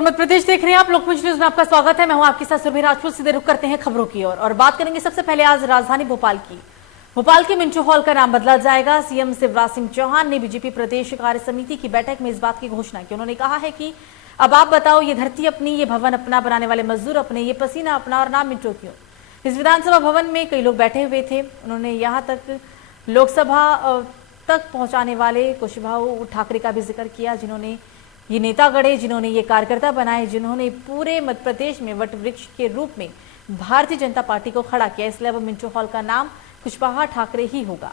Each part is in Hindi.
खबर मध्य प्रदेश देख रहे हैं आप। लोकमंच न्यूज में आपका स्वागत है। मैं हूं आपके साथ सुरभि राजपूत। सीधे रुख करते हैं खबरों की ओर और बात करेंगे सबसे पहले आज राजधानी भोपाल की। भोपाल के मिंटो हॉल का नाम बदला जाएगा। सीएम शिवराज सिंह चौहान ने बीजेपी प्रदेश कार्य समिति की बैठक में इस बात की घोषणा की। उन्होंने कहा है कि अब आप बताओ, ये धरती अपनी, ये भवन अपना, बनाने वाले मजदूर अपने, ये पसीना अपना और नाम मिंटो क्यों। इस विधानसभा भवन में कई लोग बैठे हुए थे। उन्होंने यहाँ तक लोकसभा तक पहुंचाने वाले कुशवाहा ठाकरे का भी जिक्र किया, जिन्होंने ये नेता गढ़े, जिन्होंने ये कार्यकर्ता बनाए, जिन्होंने पूरे मध्य प्रदेश में वट वृक्ष के रूप में भारतीय जनता पार्टी को खड़ा किया। इसलिए अब मिंटो हॉल का नाम कुशवाहा ठाकरे ही होगा।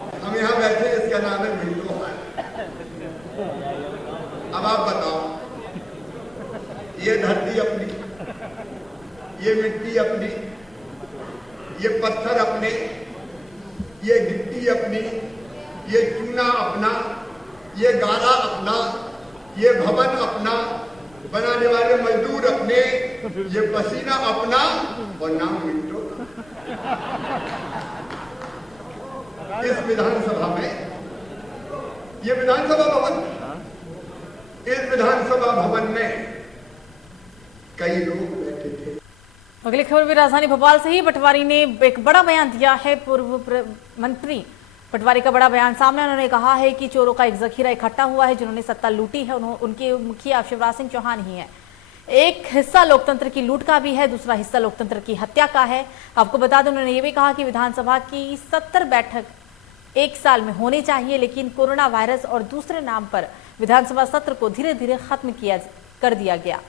हम यहाँ बैठे, इसका नाम है मिंटो हॉल। अब आप बताओ, ये धरती अपनी, ये मिट्टी अपनी, ये पत्थर अपने, ये गिट्टी अपनी, ये चूना अपना, ये गारा अपना, ये भवन अपना, बनाने वाले मजदूर अपने, ये पसीना अपना और नाम मिंटो। इस विधानसभा में, ये विधानसभा भवन, इस विधानसभा भवन में कई लोग बैठे थे। अगली खबर भी राजधानी भोपाल से ही। पटवारी ने एक बड़ा बयान दिया है। पूर्व मंत्री पटवारी का बड़ा बयान सामने। उन्होंने कहा है कि चोरों का एक जखीरा इकट्ठा हुआ है, जिन्होंने सत्ता लूटी है। उनके मुखिया शिवराज सिंह चौहान ही है। एक हिस्सा लोकतंत्र की लूट का भी है, दूसरा हिस्सा लोकतंत्र की हत्या का है। आपको बता दें, उन्होंने ये भी कहा कि विधानसभा की 70 बैठक एक साल में होनी चाहिए, लेकिन कोरोना वायरस और दूसरे नाम पर विधानसभा सत्र को धीरे धीरे खत्म कर दिया गया।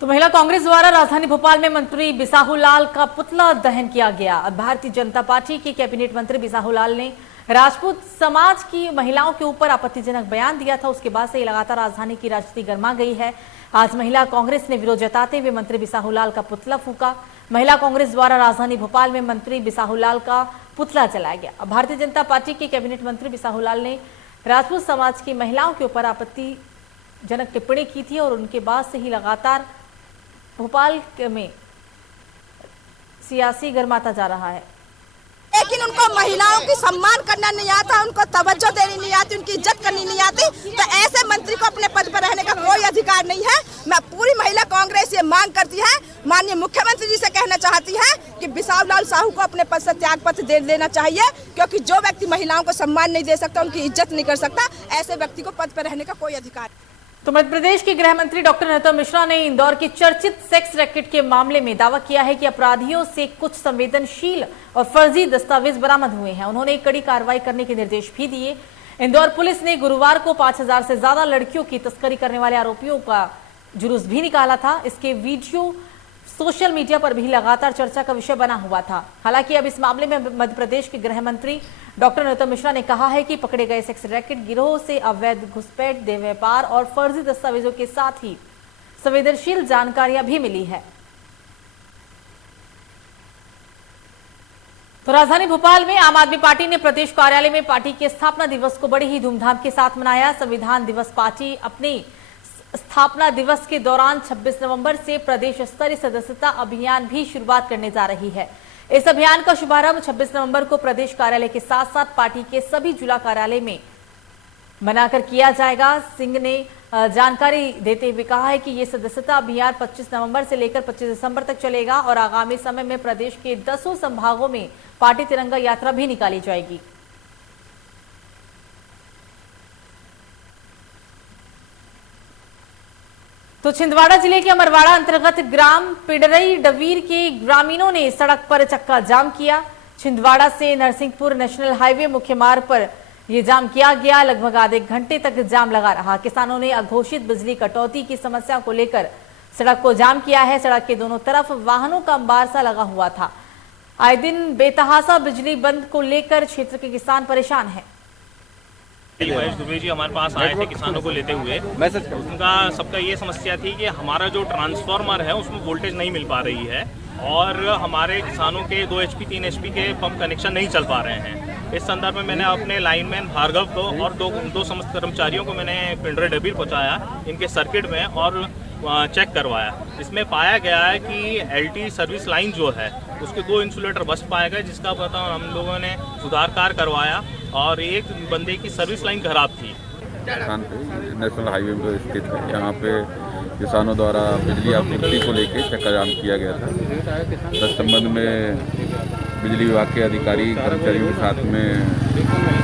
तो महिला कांग्रेस द्वारा राजधानी भोपाल में मंत्री बिसाहुलाल का पुतला दहन किया गया। भारतीय जनता पार्टी के कैबिनेट मंत्री बिसाहुलाल ने राजपूत समाज की महिलाओं के ऊपर आपत्तिजनक बयान दिया था। उसके बाद से ही लगातार राजधानी की राजनीति गर्मा गई है। आज महिला कांग्रेस ने विरोध जताते हुए मंत्री बिसाहुलाल का पुतला फूका। महिला कांग्रेस द्वारा राजधानी भोपाल में मंत्री बिसाहुलाल का पुतला जलाया गया। भारतीय जनता पार्टी के कैबिनेट मंत्री बिसाहुलाल ने राजपूत समाज की महिलाओं के ऊपर आपत्तिजनक टिप्पणी की थी और उनके बाद से ही लगातार भोपाल में सियासी गर्माता जा रहा है। लेकिन उनको महिलाओं की सम्मान करना नहीं आता, उनको तवज्जो देनी नहीं आती, उनकी इज्जत करनी नहीं आती। तो ऐसे मंत्री को अपने पद पर रहने का कोई अधिकार नहीं है। मैं पूरी महिला कांग्रेस ये मांग करती है, माननीय मुख्यमंत्री जी से कहना चाहती है कि बिसाहुलाल साहू को अपने पद से त्याग पत्र दे देना चाहिए, क्योंकि जो व्यक्ति महिलाओं को सम्मान नहीं दे सकता, उनकी इज्जत नहीं कर सकता, ऐसे व्यक्ति को पद पर रहने का कोई अधिकार नहीं। तो मध्य प्रदेश के गृह मंत्री डॉक्टर नरोत्तम मिश्रा ने इंदौर के चर्चित सेक्स रैकेट के मामले में दावा किया है कि अपराधियों से कुछ संवेदनशील और फर्जी दस्तावेज बरामद हुए हैं। उन्होंने कड़ी कार्रवाई करने के निर्देश भी दिए। इंदौर पुलिस ने गुरुवार को 5000 से ज्यादा लड़कियों की तस्करी करने वाले आरोपियों का जुलूस भी निकाला था। इसके वीडियो सोशल मीडिया पर भी लगातार चर्चा का विषय बना हुआ था। हालांकि अब इस मामले में मध्य प्रदेश के गृह मंत्री डॉक्टर नरोत्तम मिश्रा ने कहा है कि पकड़े गए सेक्स रैकेट गिरोह से अवैध घुसपैठ, देह व्यापार और फर्जी दस्तावेजों के साथ ही संवेदनशील जानकारियां भी मिली है। तो राजधानी भोपाल में आम आदमी पार्टी ने प्रदेश कार्यालय में पार्टी के स्थापना दिवस को बड़ी ही धूमधाम के साथ मनाया। संविधान दिवस पार्टी अपनी स्थापना दिवस के दौरान 26 नवंबर से प्रदेश स्तरीय सदस्यता अभियान भी शुरुआत करने जा रही है। इस अभियान का शुभारंभ 26 नवंबर को प्रदेश कार्यालय के साथ साथ पार्टी के सभी जिला कार्यालय में बनाकर किया जाएगा। सिंह ने जानकारी देते हुए कहा है कि यह सदस्यता अभियान 25 नवंबर से लेकर 25 दिसंबर तक चलेगा और आगामी समय में प्रदेश के 10 संभागों में पार्टी तिरंगा यात्रा भी निकाली जाएगी। तो छिंदवाड़ा जिले के अमरवाड़ा अंतर्गत ग्राम पिडरई डवीर के ग्रामीणों ने सड़क पर चक्का जाम किया। छिंदवाड़ा से नरसिंहपुर नेशनल हाईवे मुख्य मार्ग पर यह जाम किया गया। लगभग आधे घंटे तक जाम लगा रहा। किसानों ने अघोषित बिजली कटौती की समस्या को लेकर सड़क को जाम किया है। सड़क के दोनों तरफ वाहनों का अंबार सा लगा हुआ था। आए दिन बेतहासा बिजली बंद को लेकर क्षेत्र के किसान परेशान हैं। महेश दुबे जी हमारे पास आए थे किसानों को लेते हुए। उनका सबका ये समस्या थी कि हमारा जो ट्रांसफार्मर है उसमें वोल्टेज नहीं मिल पा रही है और हमारे किसानों के 2 HP 3 HP के पंप कनेक्शन नहीं चल पा रहे हैं। इस संदर्भ में मैंने अपने लाइनमैन भार्गव को और दो समस्त कर्मचारियों को मैंने पिंडरे डबीर पहुंचाया इनके सर्किट में और चेक करवाया। इसमें पाया गया है कि एलटी सर्विस लाइन जो है उसके 2 इंसुलेटर बस्ट पाए गए, जिसका पता हम लोगों ने सुधार कार्य करवाया और एक बंदे की सर्विस लाइन खराब थी। स्थान पे नेशनल हाईवे पर स्थित है। यहाँ पे किसानों द्वारा बिजली आपूर्ति को लेकर चक्का जाम किया गया था। इस संबंध में बिजली विभाग के अधिकारी कर्मचारियों के साथ में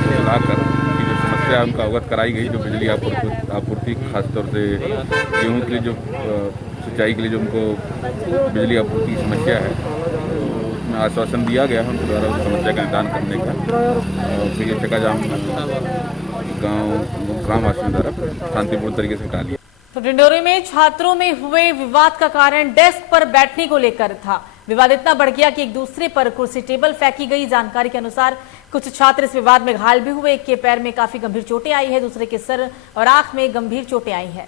मिलाकर जो समस्या उनका अवगत कराई गई। जो बिजली आपूर्ति खासतौर से गेहूँ के लिए जो सिंचाई के लिए जो उनको बिजली आपूर्ति की समस्या है, उसमें आश्वासन दिया गया है उनके द्वारा उस समस्या का निदान करने का। फिर ये चक्का जाम ग्रामवासियों द्वारा शांतिपूर्ण तरीके से हटा लिया। तो डिंडोरी में छात्रों में हुए विवाद का कारण डेस्क पर बैठने को लेकर था। विवाद इतना बढ़ गया कि एक दूसरे पर कुर्सी टेबल फेंकी गई। जानकारी के अनुसार कुछ छात्र इस विवाद में घायल भी हुए। एक के पैर में काफी गंभीर चोटें आई है, दूसरे के सर और आंख में गंभीर चोटें आई है।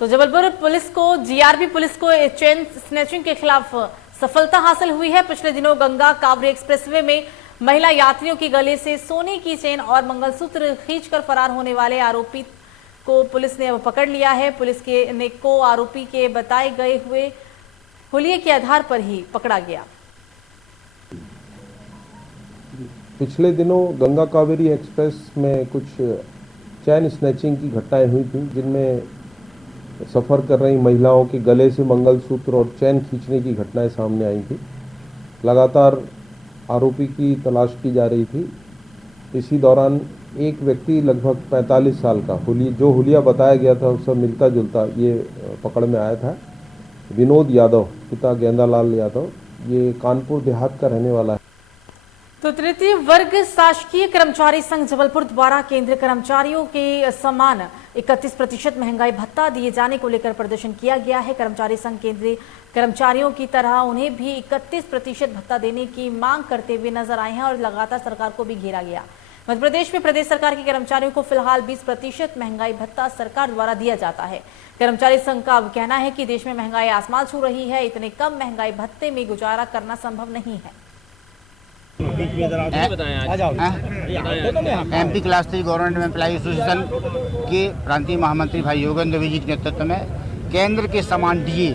तो जबलपुर पुलिस को, जीआरपी पुलिस को चेन स्नैचिंग के खिलाफ सफलता हासिल हुई है। पिछले दिनों गंगा कावड़ी एक्सप्रेसवे में महिला यात्रियों के गले से सोने की चेन और मंगलसूत्र खींचकर फरार होने वाले आरोपी को पुलिस ने अब पकड़ लिया है। पुलिस ने को आरोपी के बताए गए हुए हुलिये के आधार पर ही पकड़ा गया। पिछले दिनों गंगा कावेरी एक्सप्रेस में कुछ चैन स्नैचिंग की घटनाएं हुई थी, जिनमें सफ़र कर रही महिलाओं के गले से मंगलसूत्र और चैन खींचने की घटनाएं सामने आई थी। लगातार आरोपी की तलाश की जा रही थी। इसी दौरान एक व्यक्ति लगभग 45 साल का जो हुलिया बताया गया था उससे मिलता जुलता ये पकड़ में आया था। विनोद यादव, पिता गेंदालाल यादव, ये कानपुर देहात का रहने वाला है। तो तृतीय वर्ग शासकीय कर्मचारी संघ जबलपुर द्वारा केंद्रीय कर्मचारियों के समान 31% महंगाई भत्ता दिए जाने को लेकर प्रदर्शन किया गया है। कर्मचारी संघ केंद्रीय कर्मचारियों की तरह उन्हें भी 31% भत्ता देने की मांग करते हुए नजर आए हैं और लगातार सरकार को भी घेरा गया। मध्य प्रदेश में प्रदेश सरकार के कर्मचारियों को फिलहाल 20% महंगाई भत्ता सरकार द्वारा दिया जाता है। कर्मचारी संघ का अब कहना है कि देश में महंगाई आसमान छू रही है, इतने कम महंगाई भत्ते में गुजारा करना संभव नहीं है। MP class 3 government employ association के प्रांतीय महामंत्री भाई योगेंद्र जी के नेतृत्व में केंद्र के समान डीए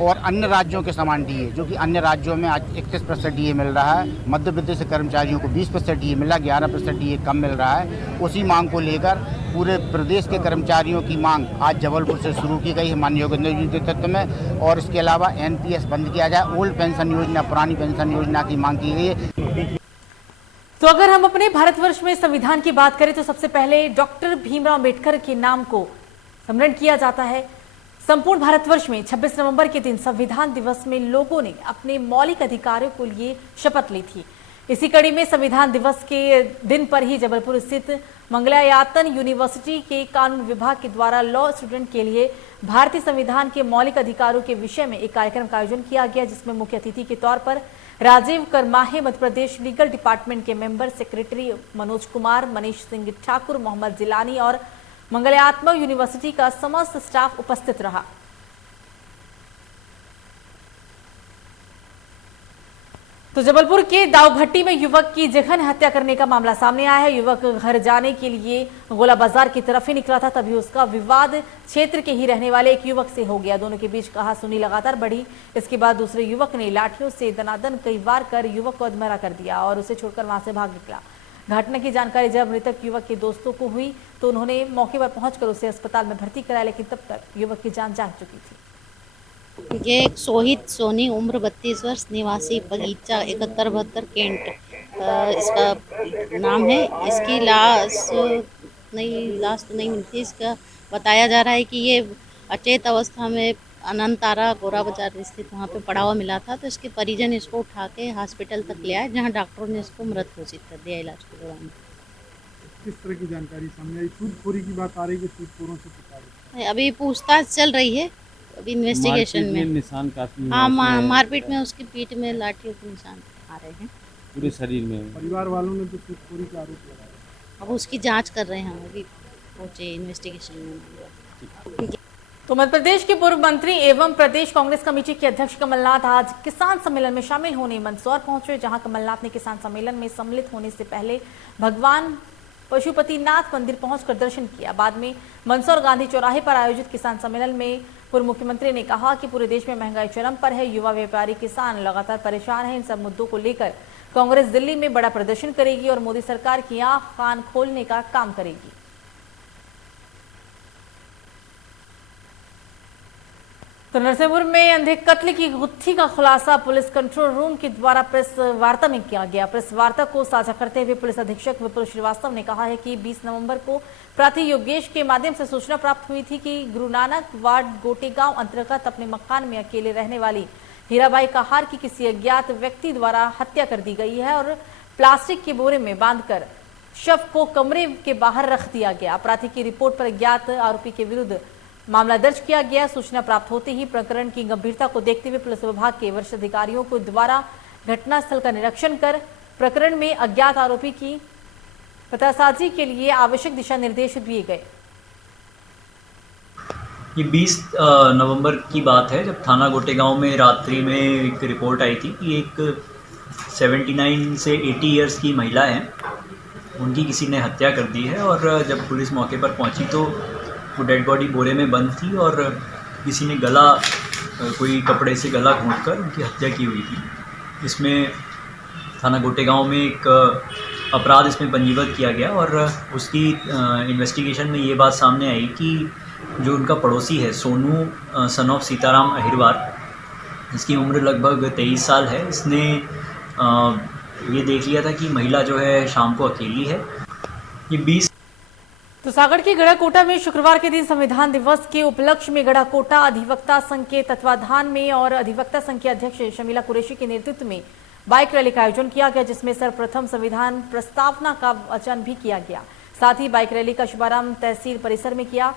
और अन्य राज्यों के समान डीए, जो कि अन्य राज्यों में आज 31% डीए मिल रहा है, मध्य प्रदेश के कर्मचारियों को 20% डीए मिला, 11% डीए कम मिल रहा है। उसी मांग को लेकर पूरे प्रदेश के कर्मचारियों की मांग आज जबलपुर से शुरू की गई है माननीय योगेंद्र जी के नेतृत्व में। और इसके अलावा एनपीएस बंद किया जाए, ओल्ड पेंशन योजना, पुरानी पेंशन योजना की मांग की गई है। तो अगर हम अपने भारतवर्ष में संविधान की बात करें तो सबसे पहले डॉक्टर भीमराव अंबेडकर के नाम को स्मरण किया जाता है। संपूर्ण भारतवर्ष में 26 नवंबर के दिन संविधान दिवस में लोगों ने अपने मौलिक अधिकारों के लिए शपथ ली थी। इसी कड़ी में संविधान दिवस के दिन पर ही जबलपुर स्थित मंगलायातन यूनिवर्सिटी के कानून विभाग के द्वारा लॉ स्टूडेंट के लिए भारतीय संविधान के मौलिक अधिकारों के विषय में एक कार्यक्रम का आयोजन किया गया, जिसमें मुख्य अतिथि के तौर पर राजीव करमाहे, मध्य प्रदेश लीगल डिपार्टमेंट के मेंबर सेक्रेटरी मनोज कुमार, मनीष सिंह ठाकुर, मोहम्मद जिलानी और मंगलायातन यूनिवर्सिटी का समस्त स्टाफ उपस्थित रहा। तो जबलपुर के दावभट्टी में युवक की जघन्य हत्या करने का मामला सामने आया है। युवक घर जाने के लिए गोला बाजार की तरफ ही निकला था, तभी उसका विवाद क्षेत्र के ही रहने वाले एक युवक से हो गया। दोनों के बीच कहासुनी लगातार बढ़ी। इसके बाद दूसरे युवक ने लाठियों से दनादन कई वार कर युवक को अधमरा कर दिया और उसे छोड़कर वहां से भाग निकला। घटना की जानकारी जब मृतक युवक के दोस्तों को हुई तो उन्होंने मौके पर पहुंचकर उसे अस्पताल में भर्ती कराया, लेकिन तब तक युवक की जान जा चुकी थी। ये एक शोहिद सोनी, उम्र 32 वर्ष, निवासी बगीचा 7172 केंट इसका नाम है। इसकी लाश तो नहीं मिलती। इसका बताया जा रहा है कि ये अचेत अवस्था में अनंतारा गोरा बाजार स्थित वहाँ पे पड़ा हुआ मिला था। तो इसके परिजन इसको उठा के हॉस्पिटल तक ले आए, जहाँ डॉक्टरों ने इसको मृत घोषित कर दिया इलाज के दौरान। किस तरह की जानकारी सामने आई? सूदखोरी की बात आ रही है कि सूदखोरों से पुकारे? अभी पूछताछ चल रही है, अभी इन्वेस्टिगेशन में निशान काफी। हाँ, मारपीट में उसकी पीठ में लाठियों के निशान आ रहे हैं, पूरे शरीर में। परिवार वालों ने तो सूदखोरी का आरोप लगाया। अब उसकी जांच कर रहे हैं हम, अभी पहुंचे इन्वेस्टिगेशन में। तो मध्य प्रदेश के पूर्व मंत्री एवं प्रदेश कांग्रेस कमेटी के अध्यक्ष कमलनाथ आज किसान सम्मेलन में शामिल होने मंदसौर पहुंचे, जहां कमलनाथ ने किसान सम्मेलन में सम्मिलित होने से पहले भगवान पशुपतिनाथ मंदिर पहुंचकर दर्शन किया। बाद में मंदसौर गांधी चौराहे पर आयोजित किसान सम्मेलन में पूर्व मुख्यमंत्री ने कहा कि पूरे देश में महंगाई चरम पर है, युवा व्यापारी किसान लगातार परेशान हैं। इन सब मुद्दों को लेकर कांग्रेस दिल्ली में बड़ा प्रदर्शन करेगी और मोदी सरकार की आंख कान खोलने का काम करेगी। तो नरसिंहपुर में अंधे कत्ल की गुत्थी का खुलासा पुलिस कंट्रोल रूम के द्वारा प्रेस वार्ता में किया गया। प्रेस वार्ता को साझा करते हुए पुलिस अधीक्षक विपुल श्रीवास्तव ने कहा है कि 20 नवंबर को प्रार्थी योगेश के माध्यम से सूचना प्राप्त हुई थी कि गुरु नानक वार्ड गोटेगांव अंतर्गत अपने मकान में अकेले रहने वाली हीराबाई कहार की किसी अज्ञात व्यक्ति द्वारा हत्या कर दी गई है और प्लास्टिक के बोरे में बांधकर शव को कमरे के बाहर रख दिया गया। अपराधी की रिपोर्ट पर अज्ञात आरोपी के विरुद्ध मामला दर्ज किया गया। सूचना प्राप्त होते ही प्रकरण की गंभीरता को देखते हुए पुलिस विभाग के वरिष्ठ अधिकारियों को द्वारा घटनास्थल का निरीक्षण कर प्रकरण में अज्ञात आरोपी की पतासाजी के लिए आवश्यक दिशा निर्देश दिए गए। ये 20 नवंबर की बात है जब थाना गोटेगांव में रात्रि में एक रिपोर्ट आई थी कि एक 79 से 80 इयर्स की महिला है, उनकी किसी ने हत्या कर दी है। और जब पुलिस मौके पर पहुंची तो वो डेड बॉडी बोरे में बंद थी और किसी ने गला कोई कपड़े से गला घोंटकर उनकी हत्या की हुई थी। इसमें थाना गोटेगांव में एक अपराध इसमें पंजीबद्ध किया गया और उसकी इन्वेस्टिगेशन में ये बात सामने आई कि जो उनका पड़ोसी है सोनू सन ऑफ सीताराम अहिरवार, इसकी उम्र लगभग 23 साल है, इसने ये देख लिया था कि महिला जो है शाम को अकेली है। ये 20 तो सागर के गढ़ाकोटा में शुक्रवार के दिन संविधान दिवस के उपलक्ष्य में गढ़ाकोटा अधिवक्ता संघ के तत्वाधान में और अधिवक्ता संघ के अध्यक्ष शमीला कुरैशी के नेतृत्व में बाइक रैली का आयोजन किया गया, जिसमें सर्वप्रथम संविधान प्रस्तावना का वाचन भी किया गया। साथ ही बाइक रैली का शुभारंभ तहसील परिसर में किया।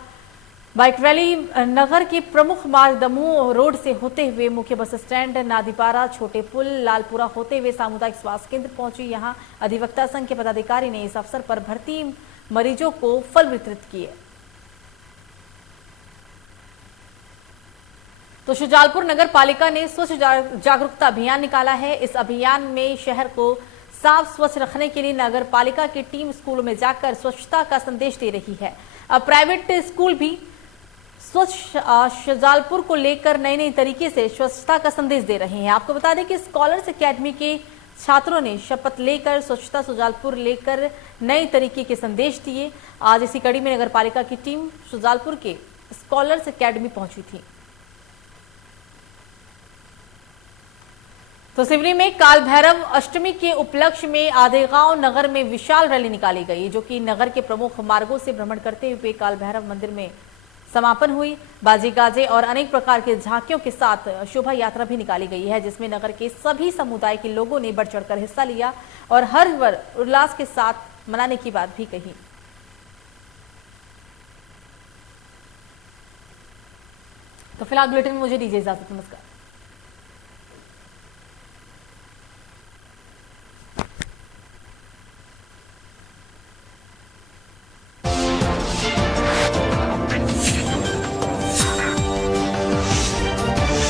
बाइक रैली नगर के प्रमुख मार्ग दमोह रोड से होते हुए मुख्य बस स्टैंड, नादीपारा, छोटे पुल, लालपुरा होते हुए सामुदायिक स्वास्थ्य केंद्र पहुंची। यहां अधिवक्ता संघ के पदाधिकारी ने इस अवसर पर भर्ती मरीजों को फल वितरित किए। तो शुजालपुर नगर पालिका ने स्वच्छ जागरूकता अभियान निकाला है। इस अभियान में शहर को साफ स्वच्छ रखने के लिए नगर पालिका की टीम स्कूलों में जाकर स्वच्छता का संदेश दे रही है। अब प्राइवेट स्कूल भी स्वच्छ शुजालपुर को लेकर नए तरीके से स्वच्छता का संदेश दे रहे हैं। आपको बता दें कि स्कॉलर्स एकेडमी के छात्रों ने शपथ लेकर स्वच्छता शुजालपुर लेकर नए तरीके के संदेश दिए। आज इसी कड़ी में नगर पालिका की टीम शुजालपुर के स्कॉलर्स एकेडमी पहुंची थी। तो सिवनी में काल भैरव अष्टमी के उपलक्ष्य में आधेगांव नगर में विशाल रैली निकाली गई, जो कि नगर के प्रमुख मार्गों से भ्रमण करते हुए काल भैरव मंदिर में समापन हुई। बाजी गाजे और अनेक प्रकार के झांकियों के साथ शोभा यात्रा भी निकाली गई है, जिसमें नगर के सभी समुदाय के लोगों ने बढ़ चढ़कर हिस्सा लिया और हर उल्लास के साथ मनाने की बात भी कही। तो फिलहाल बुलेटिन में मुझे दीजिए इजाजत। नमस्कार।